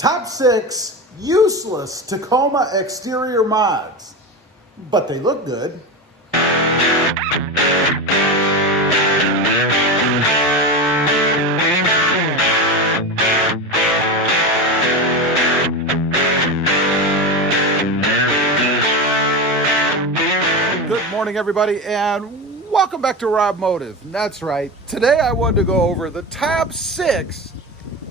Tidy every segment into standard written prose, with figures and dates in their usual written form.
Top 6 useless Tacoma exterior mods, but they look good. Good morning, everybody, and welcome back to RobMotive. That's right. Today I wanted to go over the top 6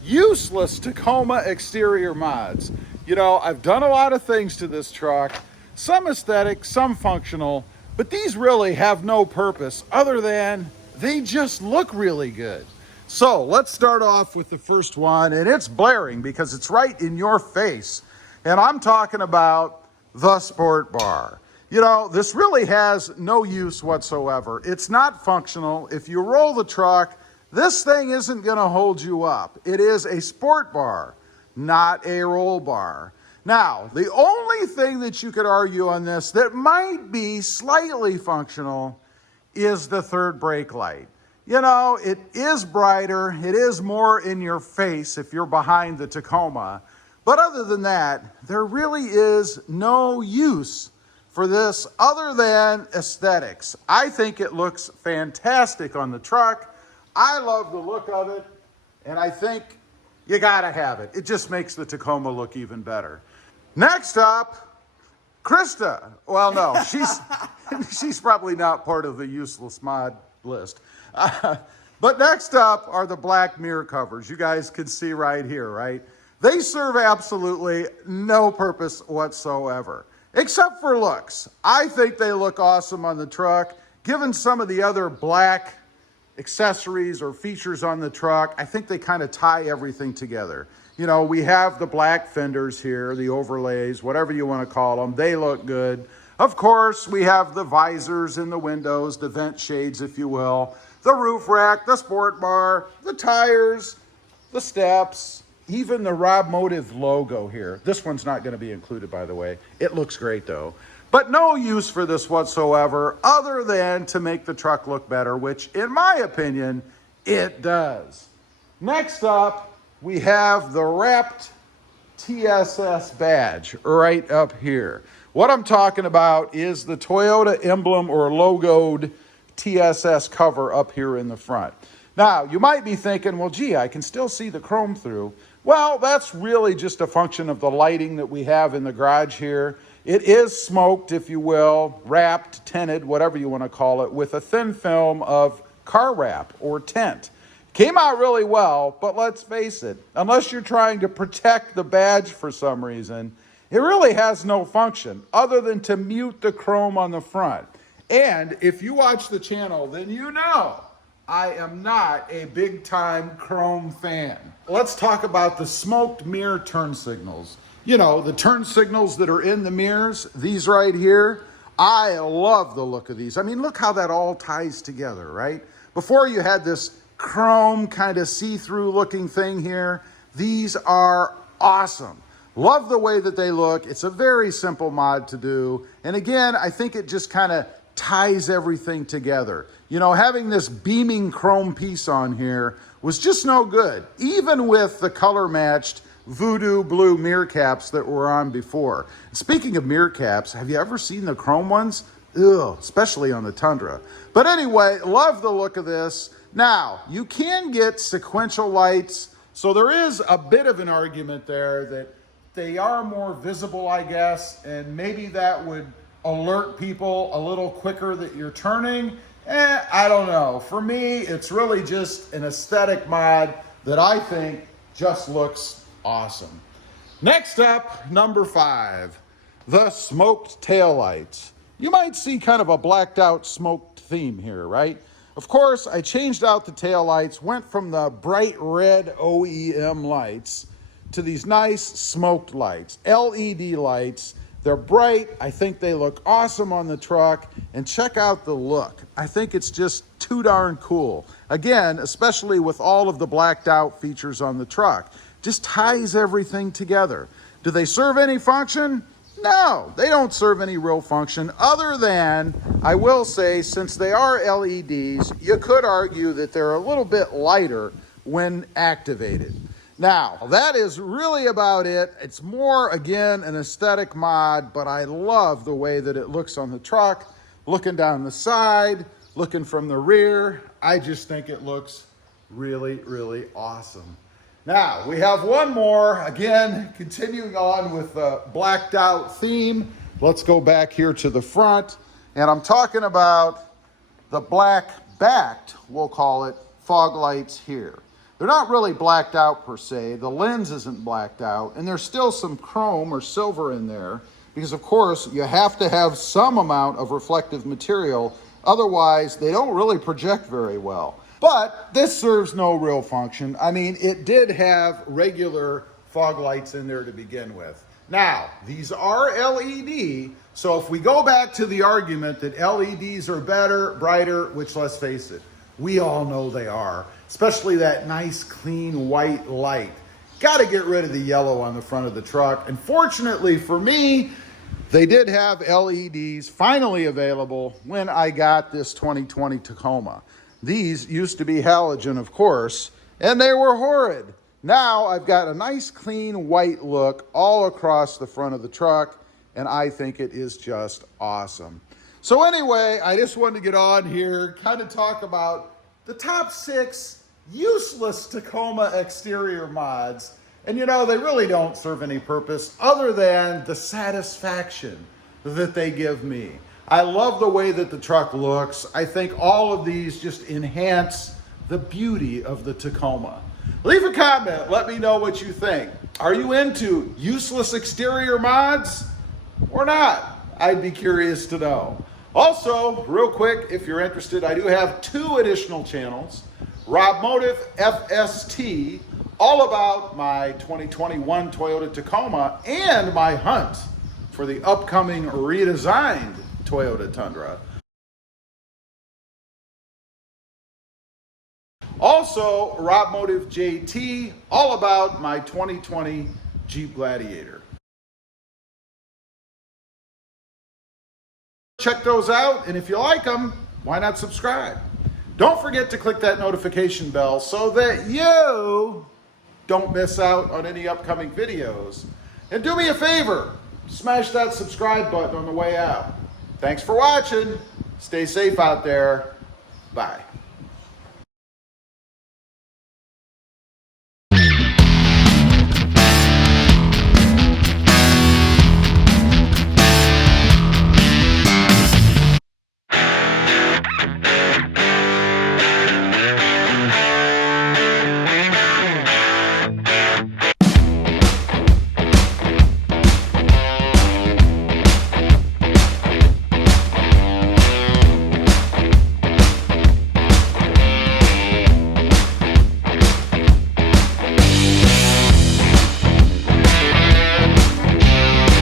useless Tacoma exterior mods. You know, I've done a lot of things to this truck, some aesthetic, some functional, but these really have no purpose other than they just look really good. So let's start off with the first one, and it's blaring because it's right in your face. And I'm talking about the Sport Bar. You know, this really has no use whatsoever. It's not functional. If you roll the truck, this thing isn't going to hold you up. It is a sport bar, not a roll bar. Now, the only thing that you could argue on this that might be slightly functional is the third brake light. You know, it is brighter. It is more in your face if you're behind the Tacoma. But other than that, there really is no use for this other than aesthetics. I think it looks fantastic on the truck. I love the look of it, and I think you gotta have it. It just makes the Tacoma look even better. Next up, Krista. Well, no, she's probably not part of the useless mod list. But next up are the black mirror covers. You guys can see right here, right? They serve absolutely no purpose whatsoever, except for looks. I think they look awesome on the truck. Given some of the other black accessories or features on the truck, I think they kind of tie everything together. You know, we have the black fenders here, the overlays, whatever you want to call them. They look good. Of course, we have the visors in the windows, the vent shades, if you will, the roof rack, the sport bar, the tires, the steps, even the RobMotive logo here. This one's not going to be included, by the way. It looks great, though. But no use for this whatsoever other than to make the truck look better, which, in my opinion, it does. Next up, we have the wrapped TSS badge right up here. What I'm talking about is the Toyota emblem or logoed TSS cover up here in the front. Now, you might be thinking, well, gee, I can still see the chrome through. Well, that's really just a function of the lighting that we have in the garage here. It is smoked, if you will, wrapped, tinted, whatever you want to call it, with a thin film of car wrap or tint. Came out really well, but let's face it, unless you're trying to protect the badge for some reason, it really has no function other than to mute the chrome on the front. And if you watch the channel, then you know I am not a big-time chrome fan. Let's talk about the smoked mirror turn signals. You know, the turn signals that are in the mirrors, these right here, I love the look of these. I mean, look how that all ties together, right? Before you had this chrome kind of see-through looking thing here. These are awesome. Love the way that they look. It's a very simple mod to do. And again, I think it just kind of ties everything together. You know, having this beaming chrome piece on here was just no good, even with the color matched voodoo blue mirror caps that were on before. Speaking of mirror caps, have you ever seen the chrome ones? Ugh, especially on the Tundra. But anyway, love the look of this. Now, you can get sequential lights, so there is a bit of an argument there that they are more visible, I guess, and maybe that would alert people a little quicker that you're turning. I don't know. For me, it's really just an aesthetic mod that I think just looks awesome. Next up, number 5, the smoked taillights. You might see kind of a blacked out smoked theme here, right? Of course, I changed out the taillights, went from the bright red OEM lights to these nice smoked lights, LED lights. They're bright. I think they look awesome on the truck. And check out the look. I think it's just too darn cool. Again, especially with all of the blacked out features on the truck. Just ties everything together. Do they serve any function? No, they don't serve any real function other than, I will say, since they are LEDs, you could argue that they're a little bit lighter when activated. Now, that is really about it. It's more, again, an aesthetic mod, but I love the way that it looks on the truck, looking down the side, looking from the rear. I just think it looks really, really awesome. Now, we have one more, again, continuing on with the blacked out theme. Let's go back here to the front, and I'm talking about the black backed, we'll call it, fog lights here. They're not really blacked out per se. The lens isn't blacked out, and there's still some chrome or silver in there because, of course, you have to have some amount of reflective material. Otherwise, they don't really project very well. But this serves no real function. I mean, it did have regular fog lights in there to begin with. Now, these are LED, so if we go back to the argument that LEDs are better, brighter, which, let's face it, we all know they are, especially that nice, clean, white light. Got to get rid of the yellow on the front of the truck. And fortunately for me, they did have LEDs finally available when I got this 2020 Tacoma. These used to be halogen, of course, and they were horrid. Now I've got a nice, clean, white look all across the front of the truck, and I think it is just awesome. So anyway, I just wanted to get on here, kind of talk about the top 6 useless Tacoma exterior mods. And you know, they really don't serve any purpose other than the satisfaction that they give me. I love the way that the truck looks. I think all of these just enhance the beauty of the Tacoma. Leave a comment, let me know what you think. Are you into useless exterior mods or not? I'd be curious to know. Also, real quick, if you're interested, I do have 2 additional channels. RobMotive FST, all about my 2021 Toyota Tacoma and my hunt for the upcoming redesigned Toyota Tundra. Also, RobMotive JT, all about my 2020 Jeep Gladiator. Check those out, and if you like them, why not subscribe? Don't forget to click that notification bell so that you don't miss out on any upcoming videos. And do me a favor, smash that subscribe button on the way out. Thanks for watching. Stay safe out there. Bye.